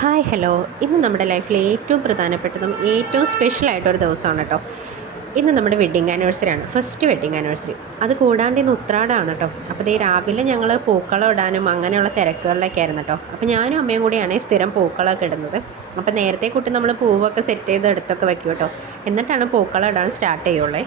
Hi hello. ഇന്ന് നമ്മുടെ ലൈഫിലെ ഏറ്റവും പ്രധാനപ്പെട്ടതും ഏറ്റവും സ്പെഷ്യലായിട്ടൊരു ദിവസമാണ് കേട്ടോ. ഇന്ന് നമ്മുടെ വെഡ്ഡിങ് ആനിവേഴ്സറിയാണ്, ഫസ്റ്റ് വെഡ്ഡിങ് ആനിവേഴ്സറി. അത് കൂടാണ്ട് ഇന്ന് ഉത്രാടമാണ് കേട്ടോ. അപ്പോൾ ദേ രാവിലെ ഞങ്ങൾ പൂക്കളം ഇടാനും അങ്ങനെയുള്ള തിരക്കുകളിലൊക്കെ ആയിരുന്നു കേട്ടോ. അപ്പോൾ ഞാനും അമ്മയും കൂടിയാണ് സ്ഥിരം പൂക്കളമൊക്കെ ഇടുന്നത്. അപ്പോൾ നേരത്തെ കൂട്ടി നമ്മൾ പൂവൊക്കെ സെറ്റ് ചെയ്ത് എടുത്തൊക്കെ വെക്കും കേട്ടോ. എന്നിട്ടാണ് പൂക്കളം ഇടാൻ സ്റ്റാർട്ട് ചെയ്യുള്ളേ.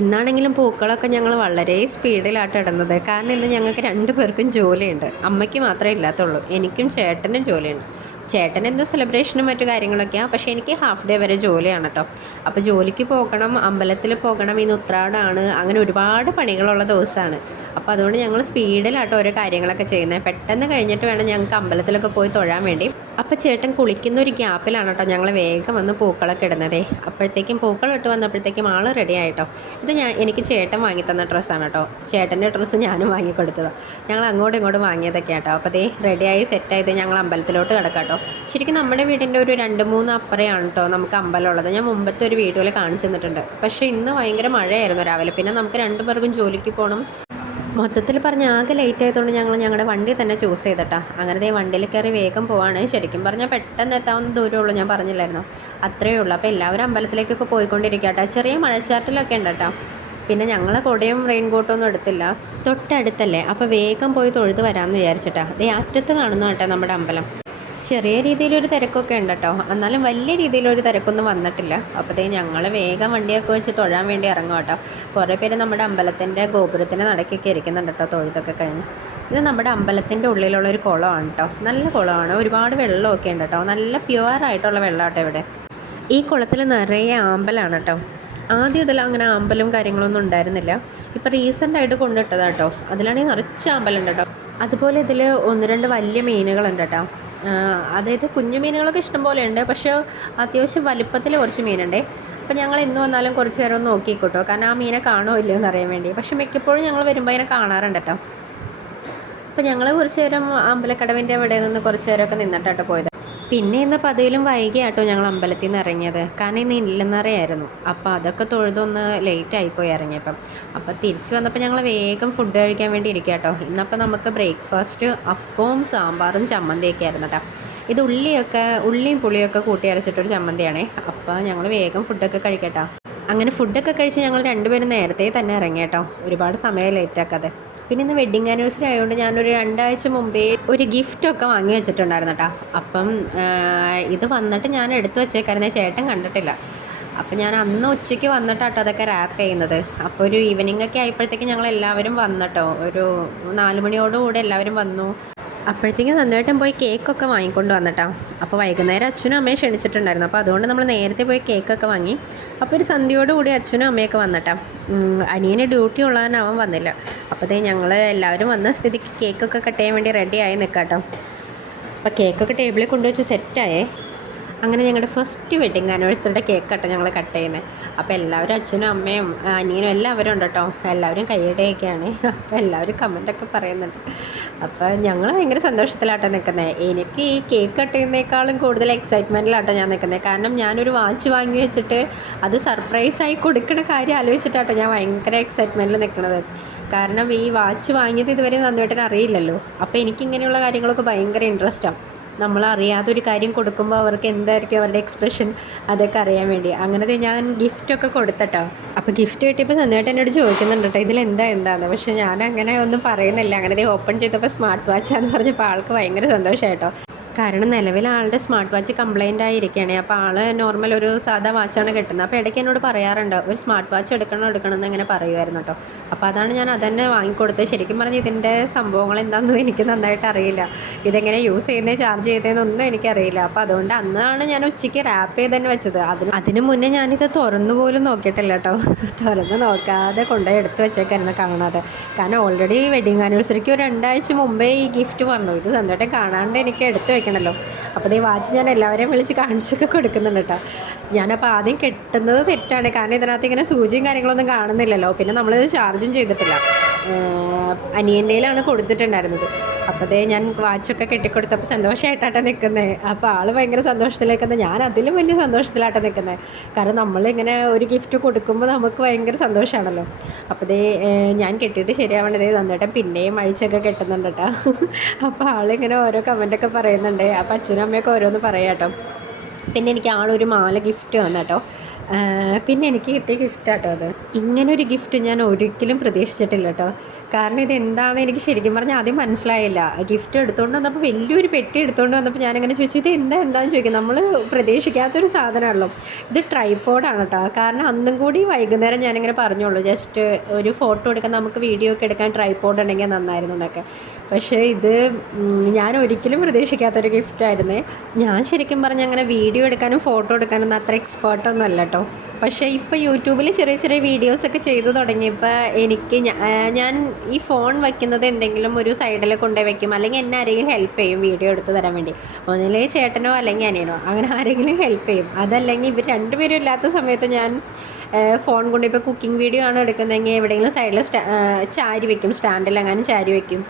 ഇന്നാണെങ്കിലും പൂക്കളൊക്കെ ഞങ്ങൾ വളരെ സ്പീഡിലായിട്ട് ഇടുന്നത്. കാരണം ഇന്ന് ഞങ്ങൾക്ക് 2 പേർക്കും ജോലിയുണ്ട്. അമ്മയ്ക്ക് മാത്രമേ ഇല്ലാത്തുള്ളൂ, എനിക്കും ചേട്ടനും ജോലിയുണ്ട്. ചേട്ടൻ എന്തോ സെലിബ്രേഷനും മറ്റു കാര്യങ്ങളൊക്കെയാണ്, പക്ഷേ എനിക്ക് ഹാഫ് ഡേ വരെ ജോലിയാണ് കേട്ടോ. അപ്പോൾ ജോലിക്ക് പോകണം, അമ്പലത്തിൽ പോകണം, ഇന്ന് ഉത്രാടമാണ്, അങ്ങനെ ഒരുപാട് പണികളുള്ള ദിവസമാണ്. അപ്പോൾ അതുകൊണ്ട് ഞങ്ങൾ സ്പീഡിലായിട്ട് ഓരോ കാര്യങ്ങളൊക്കെ ചെയ്യുന്നത്. പെട്ടെന്ന് കഴിഞ്ഞിട്ട് വേണം ഞങ്ങൾക്ക് അമ്പലത്തിലൊക്കെ പോയി തൊഴാൻ വേണ്ടി. അപ്പോൾ ചേട്ടൻ കുളിക്കുന്ന ഒരു ഗ്യാപ്പിലാണ് കേട്ടോ ഞങ്ങൾ വേഗം വന്ന് പൂക്കളൊക്കെ ഇടുന്നതേ. അപ്പോഴത്തേക്കും പൂക്കളിട്ട് വന്നപ്പോഴത്തേക്കും ആൾ റെഡി ആയിട്ടോ. ഇത് എനിക്ക് ചേട്ടൻ വാങ്ങി തന്ന ഡ്രസ്സാണ് കേട്ടോ. ചേട്ടൻ്റെ ഡ്രസ്സ് ഞാനും വാങ്ങിക്കൊടുത്തതാണ്. ഞങ്ങൾ അങ്ങോട്ടും ഇങ്ങോട്ടും വാങ്ങിയതൊക്കെ കേട്ടോ. അപ്പോൾ അതേ റെഡിയായി സെറ്റായത് ഞങ്ങൾ അമ്പലത്തിലോട്ട് കിടക്കാം കേട്ടോ. ശരിക്കും നമ്മുടെ വീടിൻ്റെ ഒരു 2-3 അപ്പുറയാണ് കേട്ടോ നമുക്ക് അമ്പലമുള്ളത്. ഞാൻ മുമ്പത്തെ ഒരു വീഡിയോയിൽ കാണിച്ചു തന്നിട്ടുണ്ട്. പക്ഷേ ഇന്ന് ഭയങ്കര മഴയായിരുന്നു രാവിലെ. പിന്നെ നമുക്ക് 2 പേർക്കും ജോലിക്ക് പോകണം. മൊത്തത്തിൽ പറഞ്ഞ് ആകെ ലേറ്റ് ആയതുകൊണ്ട് ഞങ്ങൾ ഞങ്ങളുടെ വണ്ടി തന്നെ ചൂസ് ചെയ്തിട്ടാ. അങ്ങനെ വണ്ടിയിൽ കയറി വേഗം പോവാണ്. ശരിക്കും പറഞ്ഞാൽ പെട്ടെന്ന് എത്താവുന്ന ദൂരമുള്ളൂ, ഞാൻ പറഞ്ഞില്ലായിരുന്നു, അത്രയേ ഉള്ളൂ. അപ്പോൾ എല്ലാവരും അമ്പലത്തിലേക്കൊക്കെ പോയിക്കൊണ്ടിരിക്കട്ടെ. ചെറിയ മഴച്ചാറ്റലൊക്കെ ഉണ്ട് കേട്ടോ. പിന്നെ ഞങ്ങൾ കൊടയും റെയിൻ കോട്ടൊന്നും എടുത്തില്ല, തൊട്ടടുത്തല്ലേ, അപ്പോൾ വേഗം പോയി തൊഴുത് വരാമെന്ന് വിചാരിച്ചിട്ടാ. അതേ അറ്റത്ത് കാണുന്നു കേട്ടോ നമ്മുടെ അമ്പലം. ചെറിയ രീതിയിലൊരു തിരക്കൊക്കെ ഉണ്ട് കേട്ടോ, എന്നാലും വലിയ രീതിയിലൊരു തിരക്കൊന്നും വന്നിട്ടില്ല. അപ്പോഴത്തേ ഞങ്ങൾ വേഗം വണ്ടിയൊക്കെ വെച്ച് തൊഴാൻ വേണ്ടി ഇറങ്ങും കേട്ടോ. കുറേ പേര് നമ്മുടെ അമ്പലത്തിൻ്റെ ഗോപുരത്തിൻ്റെ നടക്കൊക്കെ ഇരിക്കുന്നുണ്ട് കേട്ടോ, തൊഴുതൊക്കെ കഴിഞ്ഞ്. ഇത് നമ്മുടെ അമ്പലത്തിൻ്റെ ഉള്ളിലുള്ള ഒരു കുളമാണ് കേട്ടോ. നല്ല കുളമാണ്, ഒരുപാട് വെള്ളമൊക്കെ ഉണ്ട് കേട്ടോ. നല്ല പ്യുവറായിട്ടുള്ള വെള്ളം കേട്ടോ ഇവിടെ. ഈ കുളത്തിൽ നിറയെ ആമ്പലാണ് കേട്ടോ. ആദ്യം ഇതിൽ അങ്ങനെ ആമ്പലും കാര്യങ്ങളൊന്നും ഉണ്ടായിരുന്നില്ല. ഇപ്പോൾ റീസെൻ്റായിട്ട് കൊണ്ടിട്ടതാണ് കേട്ടോ. അതിലാണെങ്കിൽ നിറച്ച് ആമ്പലുണ്ട് കേട്ടോ. അതുപോലെ ഇതിൽ 1-2 വലിയ മീനുകളുണ്ട് കേട്ടോ. അതായത് കുഞ്ഞു മീനുകളൊക്കെ ഇഷ്ടം പോലെ ഉണ്ട്, പക്ഷേ അത്യാവശ്യം വലിപ്പത്തിൽ കുറച്ച് മീനുണ്ട്. അപ്പോൾ ഞങ്ങൾ എന്ന് വന്നാലും കുറച്ച് നേരം ഒന്ന് നോക്കിക്കോട്ടോ, കാരണം ആ മീനെ കാണുമോ ഇല്ലയോ എന്ന് അറിയാൻ വേണ്ടി. പക്ഷേ മിക്കപ്പോഴും ഞങ്ങൾ വരുമ്പോൾ അതിനെ കാണാറുണ്ട് കേട്ടോ. അപ്പോൾ ഞങ്ങൾ കുറച്ച് നേരം അമ്പലക്കടവിൻ്റെ അവിടെ നിന്ന് കുറച്ച് നേരമൊക്കെ നിന്നിട്ടാട്ടോ പോയത്. പിന്നെ ഇന്ന് പതിവിലും വൈകിയാട്ടോ ഞങ്ങൾ അമ്പലത്തിൽ നിന്ന് ഇറങ്ങിയത്, കാരണം ഇന്ന് ഇല്ലെന്നറിയായിരുന്നു. അപ്പോൾ അതൊക്കെ തൊഴുതൊന്ന് ലേറ്റായിപ്പോയി ഇറങ്ങിയപ്പം. അപ്പോൾ തിരിച്ച് വന്നപ്പോൾ ഞങ്ങൾ വേഗം ഫുഡ് കഴിക്കാൻ വേണ്ടി ഇരിക്കുക കേട്ടോ. ഇന്നപ്പോൾ നമുക്ക് ബ്രേക്ക്ഫാസ്റ്റ് അപ്പവും സാമ്പാറും ചമ്മന്തിയൊക്കെ ആയിരുന്നു കേട്ടോ. ഇത് ഉള്ളിയും പുളിയൊക്കെ കൂട്ടി അരച്ചിട്ടൊരു ചമ്മന്തിയാണേ. അപ്പോൾ ഞങ്ങൾ വേഗം ഫുഡൊക്കെ കഴിക്കട്ടോ. അങ്ങനെ ഫുഡൊക്കെ കഴിച്ച് ഞങ്ങൾ 2 പേരും നേരത്തെ തന്നെ ഇറങ്ങി കേട്ടോ, ഒരുപാട് സമയം ലേറ്റാക്കാതെ. പിന്നെ ഇന്ന് വെഡ്ഡിങ് ആനിവേഴ്സറി ആയതുകൊണ്ട് ഞാനൊരു 2 ആഴ്ച മുമ്പേ ഒരു ഗിഫ്റ്റൊക്കെ വാങ്ങി വെച്ചിട്ടുണ്ടായിരുന്നു കേട്ടോ. അപ്പം ഇത് വന്നിട്ട് ഞാൻ എടുത്തു വെച്ചേക്കായിരുന്നു, ചേട്ടൻ കണ്ടിട്ടില്ല. അപ്പം ഞാൻ അന്ന് ഉച്ചയ്ക്ക് വന്നിട്ടാട്ടോ അതൊക്കെ റാപ്പ് ചെയ്യുന്നത്. അപ്പോൾ ഒരു ഈവനിങ് ഒക്കെ ആയപ്പോഴത്തേക്ക് ഞങ്ങൾ എല്ലാവരും വന്നിട്ടോ, ഒരു 4 മണിയോടുകൂടി എല്ലാവരും വന്നു. അപ്പോഴത്തേക്കും നന്നായിട്ടും പോയി കേക്കൊക്കെ വാങ്ങിക്കൊണ്ട് വന്നിട്ടാ. അപ്പോൾ വൈകുന്നേരം അച്ഛനും അമ്മയും ക്ഷണിച്ചിട്ടുണ്ടായിരുന്നു. അപ്പോൾ അതുകൊണ്ട് നമ്മൾ നേരത്തെ പോയി കേക്കൊക്കെ വാങ്ങി. അപ്പോൾ ഒരു സന്ധ്യയോടുകൂടി അച്ഛനും അമ്മയൊക്കെ വന്നിട്ടാ. അനിയന് ഡ്യൂട്ടി ഉള്ളതിന് അവൻ വന്നില്ല. അപ്പോഴത്തേ ഞങ്ങൾ എല്ലാവരും വന്ന സ്ഥിതിക്ക് കേക്കൊക്കെ കട്ട് ചെയ്യാൻ വേണ്ടി റെഡിയായി നിൽക്കാട്ടോ. അപ്പോൾ കേക്കൊക്കെ ടേബിളിൽ കൊണ്ടുവച്ച് സെറ്റായേ. അങ്ങനെ ഞങ്ങളുടെ ഫസ്റ്റ് വെഡ്ഡിങ് ആനിവേഴ്സറിയുടെ കേക്ക് കേട്ടോ ഞങ്ങൾ കട്ട് ചെയ്യുന്നത്. അപ്പോൾ എല്ലാവരും അച്ഛനും അമ്മയും അനിയനും എല്ലാവരും ഉണ്ട് കേട്ടോ. എല്ലാവരും കൈയ്യടെയൊക്കെയാണ്. അപ്പോൾ എല്ലാവരും കമൻറ്റൊക്കെ പറയുന്നുണ്ട്. അപ്പോൾ ഞങ്ങൾ ഭയങ്കര സന്തോഷത്തിലാട്ടോ നിൽക്കുന്നത്. എനിക്ക് ഈ കേക്ക് കട്ട് ചെയ്യുന്നതിനേക്കാളും കൂടുതൽ എക്സൈറ്റ്മെൻറ്റിലാട്ടോ ഞാൻ നിൽക്കുന്നത്. കാരണം ഞാനൊരു വാച്ച് വാങ്ങി വെച്ചിട്ട് അത് സർപ്രൈസായി കൊടുക്കുന്ന കാര്യം ആലോചിച്ചിട്ടാട്ടോ ഞാൻ ഭയങ്കര എക്സൈറ്റ്മെൻറ്റിൽ നിൽക്കുന്നത്. കാരണം ഈ വാച്ച് വാങ്ങിയത് ഇതുവരെ നന്നായിട്ട് അറിയില്ലല്ലോ. അപ്പോൾ എനിക്കിങ്ങനെയുള്ള കാര്യങ്ങളൊക്കെ ഭയങ്കര ഇൻട്രസ്റ്റാണ്. നമ്മളറിയാത്തൊരു കാര്യം കൊടുക്കുമ്പോൾ അവർക്ക് എന്തായിരിക്കും അവരുടെ എക്സ്പ്രഷൻ, അതൊക്കെ അറിയാൻ വേണ്ടി. അങ്ങനെ ഞാൻ ഗിഫ്റ്റൊക്കെ കൊടുത്തട്ടോ. അപ്പോൾ ഗിഫ്റ്റ് കിട്ടിയപ്പോൾ നന്നായിട്ട് എന്നോട് ചോദിക്കുന്നുണ്ട് കേട്ടോ, ഇതിലെന്താന്ന്. പക്ഷേ ഞാൻ അങ്ങനെ ഒന്നും പറയുന്നില്ല. അങ്ങനെ ഓപ്പൺ ചെയ്തപ്പോൾ സ്മാർട്ട് വാച്ചാന്ന് പറഞ്ഞപ്പോൾ ആൾക്ക് ഭയങ്കര സന്തോഷമായിട്ടോ. കാരണം നിലവിൽ ആളുടെ സ്മാർട്ട് വാച്ച് കംപ്ലൈൻ്റ് ആയിരിക്കുകയാണ്. അപ്പോൾ ആൾ നോർമൽ ഒരു സാധാ വാച്ചാണ് കിട്ടുന്നത്. അപ്പോൾ ഇടയ്ക്ക് എന്നോട് പറയാറുണ്ട് ഒരു സ്മാർട്ട് വാച്ച് എടുക്കണം എന്ന് ഇങ്ങനെ പറയുമായിരുന്നു കേട്ടോ. അപ്പോൾ അതാണ് ഞാൻ അതന്നെ വാങ്ങിക്കൊടുത്തത്. ശരിക്കും പറഞ്ഞ് ഇതിൻ്റെ സംഭവങ്ങൾ എന്താണെന്ന് എനിക്ക് നന്നായിട്ട് അറിയില്ല. ഇതെങ്ങനെ യൂസ് ചെയ്യുന്നത്, ചാർജ് ചെയ്തതെന്നൊന്നും എനിക്കറിയില്ല. അപ്പോൾ അതുകൊണ്ട് അന്നാണ് ഞാൻ ഉച്ചയ്ക്ക് റാപ്പ് ചെയ്ത് തന്നെ വെച്ചത്. അതിന് മുന്നേ ഞാനിത് തുറന്നു പോലും നോക്കിയിട്ടില്ല കേട്ടോ. തുറന്ന് നോക്കാതെ കൊണ്ടുപോയി എടുത്ത് വെച്ചേക്കായിരുന്നു കാണാതെ. കാരണം ഓൾറെഡി വെഡ്ഡിങ് ആനിവേഴ്സറിക്ക് ഒരു 2 ആഴ്ച മുമ്പേ ഈ ഗിഫ്റ്റ് വന്നു. ഇത് സ്വന്തമായിട്ട് കാണാണ്ട് എനിക്ക് എടുത്ത് വെക്കണമല്ലോ. അപ്പോൾ ഈ വാച്ച് ഞാൻ എല്ലാവരെയും വിളിച്ച് കാണിച്ചൊക്കെ കൊടുക്കുന്നുണ്ട് കേട്ടോ. ഞാനപ്പോൾ ആദ്യം കെട്ടുന്നത് തെറ്റാണ്, കാരണം ഇതിനകത്ത് ഇങ്ങനെ സൂചിയും കാര്യങ്ങളൊന്നും കാണുന്നില്ലല്ലോ. പിന്നെ നമ്മളിത് ചാർജും ചെയ്തിട്ടില്ല. അനിയൻ്റെയിലാണ് കൊടുത്തിട്ടുണ്ടായിരുന്നത്. അപ്പോൾ അതേ ഞാൻ വാച്ചൊക്കെ കെട്ടിക്കൊടുത്തപ്പോൾ സന്തോഷമായിട്ടാണ് നിൽക്കുന്നത്. അപ്പോൾ ആൾ ഭയങ്കര സന്തോഷത്തിലേക്കുന്നത്, ഞാൻ അതിലും വലിയ സന്തോഷത്തിലായിട്ട് നിൽക്കുന്നത്. കാരണം നമ്മളിങ്ങനെ ഒരു ഗിഫ്റ്റ് കൊടുക്കുമ്പോൾ നമുക്ക് ഭയങ്കര സന്തോഷമാണല്ലോ. അപ്പോൾ ദേ ഞാൻ കെട്ടിയിട്ട് ശരിയാവേണ്ടതേ തന്നിട്ട് പിന്നെയും അഴിച്ചൊക്കെ കെട്ടുന്നുണ്ട് കേട്ടോ. അപ്പോൾ ആളിങ്ങനെ ഓരോ കമൻറ്റൊക്കെ പറയുന്നുണ്ട്. അപ്പോൾ അച്ഛനും അമ്മയൊക്കെ ഓരോന്ന് പറയാം കേട്ടോ. പിന്നെ എനിക്ക് ആളൊരു മാല ഗിഫ്റ്റ് വന്നു കേട്ടോ. പിന്നെ എനിക്ക് കിട്ടിയ ഗിഫ്റ്റാട്ടോ അത്. ഇങ്ങനൊരു ഗിഫ്റ്റ് ഞാൻ ഒരിക്കലും പ്രതീക്ഷിച്ചിട്ടില്ല കേട്ടോ. കാരണം ഇതെന്താണെന്ന് എനിക്ക് ശരിക്കും പറഞ്ഞാൽ ആദ്യം മനസ്സിലായില്ല. ഗിഫ്റ്റ് എടുത്തുകൊണ്ട് വന്നപ്പോൾ വലിയൊരു പെട്ടി എടുത്തുകൊണ്ട് വന്നപ്പോൾ ഞാനിങ്ങനെ ചോദിച്ചു, ഇത് എന്താണെന്ന് ചോദിക്കും. നമ്മൾ പ്രതീക്ഷിക്കാത്തൊരു സാധനമാണല്ലോ. ഇത് ട്രൈപോഡാണ് കേട്ടോ. കാരണം അന്നും കൂടി വൈകുന്നേരം ഞാനിങ്ങനെ പറഞ്ഞോളൂ, ജസ്റ്റ് ഒരു ഫോട്ടോ എടുക്കാൻ, നമുക്ക് വീഡിയോ ഒക്കെ എടുക്കാൻ ട്രൈപോഡ് ഉണ്ടെങ്കിൽ നന്നായിരുന്നു എന്നൊക്കെ. പക്ഷേ ഇത് ഞാൻ ഒരിക്കലും പ്രതീക്ഷിക്കാത്തൊരു ഗിഫ്റ്റായിരുന്നേ. ഞാൻ ശരിക്കും പറഞ്ഞാൽ അങ്ങനെ വീഡിയോ എടുക്കാനും ഫോട്ടോ എടുക്കാനൊന്നും അത്ര എക്സ്പേർട്ടൊന്നും അല്ല കേട്ടോ. പക്ഷേ ഇപ്പോൾ യൂട്യൂബിൽ ചെറിയ ചെറിയ വീഡിയോസൊക്കെ ചെയ്തു തുടങ്ങിയപ്പോൾ എനിക്ക് ഞാൻ ഈ ഫോൺ വയ്ക്കുന്നത് എന്തെങ്കിലും ഒരു സൈഡിൽ കൊണ്ടുപോയി വയ്ക്കും, അല്ലെങ്കിൽ എന്നെ ആരെങ്കിലും ഹെൽപ്പ് ചെയ്യും വീഡിയോ എടുത്ത് തരാൻ വേണ്ടി. ഒന്നില്ലേ ചേട്ടനോ അല്ലെങ്കിൽ അനിയനോ, അങ്ങനെ ആരെങ്കിലും ഹെൽപ്പ് ചെയ്യും. അതല്ലെങ്കിൽ ഇവർ രണ്ടുപേരും ഇല്ലാത്ത സമയത്ത് ഞാൻ ഫോൺ കൊണ്ട് ഇപ്പോൾ കുക്കിംഗ് വീഡിയോ ആണ് എടുക്കുന്നതെങ്കിൽ എവിടെയെങ്കിലും സൈഡിൽ ചാരി വയ്ക്കും, സ്റ്റാൻഡിലെങ്ങാനും ചാരി വയ്ക്കും,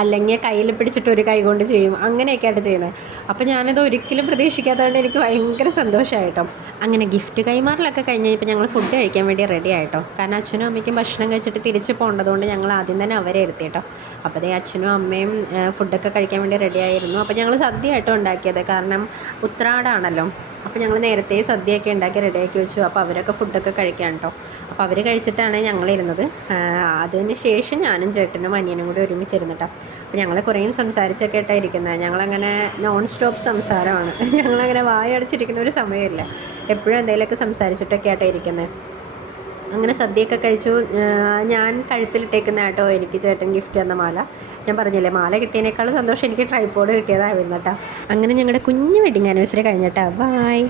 അല്ലെങ്കിൽ കയ്യിൽ പിടിച്ചിട്ട് ഒരു കൈ കൊണ്ട് ചെയ്യും. അങ്ങനെയൊക്കെയായിട്ട് ചെയ്യുന്നത്. അപ്പോൾ ഞാനത് ഒരിക്കലും പ്രതീക്ഷിക്കാത്തതുകൊണ്ട് എനിക്ക് ഭയങ്കര സന്തോഷമായിട്ടോ. അങ്ങനെ ഗിഫ്റ്റ് കൈമാറലൊക്കെ കഴിഞ്ഞ് ഇപ്പോൾ ഞങ്ങൾ ഫുഡ് കഴിക്കാൻ വേണ്ടി റെഡി ആയിട്ടോ. കാരണം അച്ഛനും അമ്മയ്ക്കും ഭക്ഷണം കഴിച്ചിട്ട് തിരിച്ച് പോകേണ്ടതുകൊണ്ട് ഞങ്ങൾ ആദ്യം തന്നെ അവരെ ഇരുത്തി കേട്ടോ. അപ്പോൾ അതേ അച്ഛനും അമ്മയും ഫുഡൊക്കെ കഴിക്കാൻ വേണ്ടി റെഡി ആയിരുന്നു. അപ്പോൾ ഞങ്ങൾ സദ്യ ആയിട്ടോ ഉണ്ടാക്കിയത്, കാരണം ഉത്രാടാണല്ലോ. അപ്പോൾ ഞങ്ങൾ നേരത്തെ സദ്യയൊക്കെ ഉണ്ടാക്കി റെഡിയാക്കി വെച്ചു. അപ്പോൾ അവരൊക്കെ ഫുഡൊക്കെ കഴിക്കാൻ കേട്ടോ. അപ്പോൾ അവർ കഴിച്ചിട്ടാണ് ഞങ്ങളിരുന്നത്. അതിന് ശേഷം ഞാനും ചേട്ടനും അനിയനും കൂടി ഒരുമിച്ചിരുന്നിട്ടോ. അപ്പോൾ ഞങ്ങൾ കുറേയും സംസാരിച്ചൊക്കെ ആയിട്ടാണ് ഇരിക്കുന്നത്. ഞങ്ങളങ്ങനെ നോൺ സ്റ്റോപ്പ് സംസാരമാണ്. ഞങ്ങളങ്ങനെ വായടച്ചിരിക്കുന്ന ഒരു സമയമില്ല, എപ്പോഴും എന്തെങ്കിലുമൊക്കെ സംസാരിച്ചിട്ടൊക്കെ ആയിട്ടാണ് ഇരിക്കുന്നത്. അങ്ങനെ സദ്യയൊക്കെ കഴിച്ചു. ഞാൻ കഴുത്തിലിട്ടേക്കുന്ന കേട്ടോ എനിക്ക് ചേട്ടൻ ഗിഫ്റ്റ് തന്ന മാല. ഞാൻ പറഞ്ഞില്ലേ, മാല കിട്ടിയതിനേക്കാളും സന്തോഷം എനിക്ക് ട്രൈപോഡ് കിട്ടിയതായിരുന്നു കേട്ടോ. അങ്ങനെ ഞങ്ങളുടെ കുഞ്ഞു വെഡിങ് ആനിവേഴ്സറി കഴിഞ്ഞിട്ടാ. ബായ്.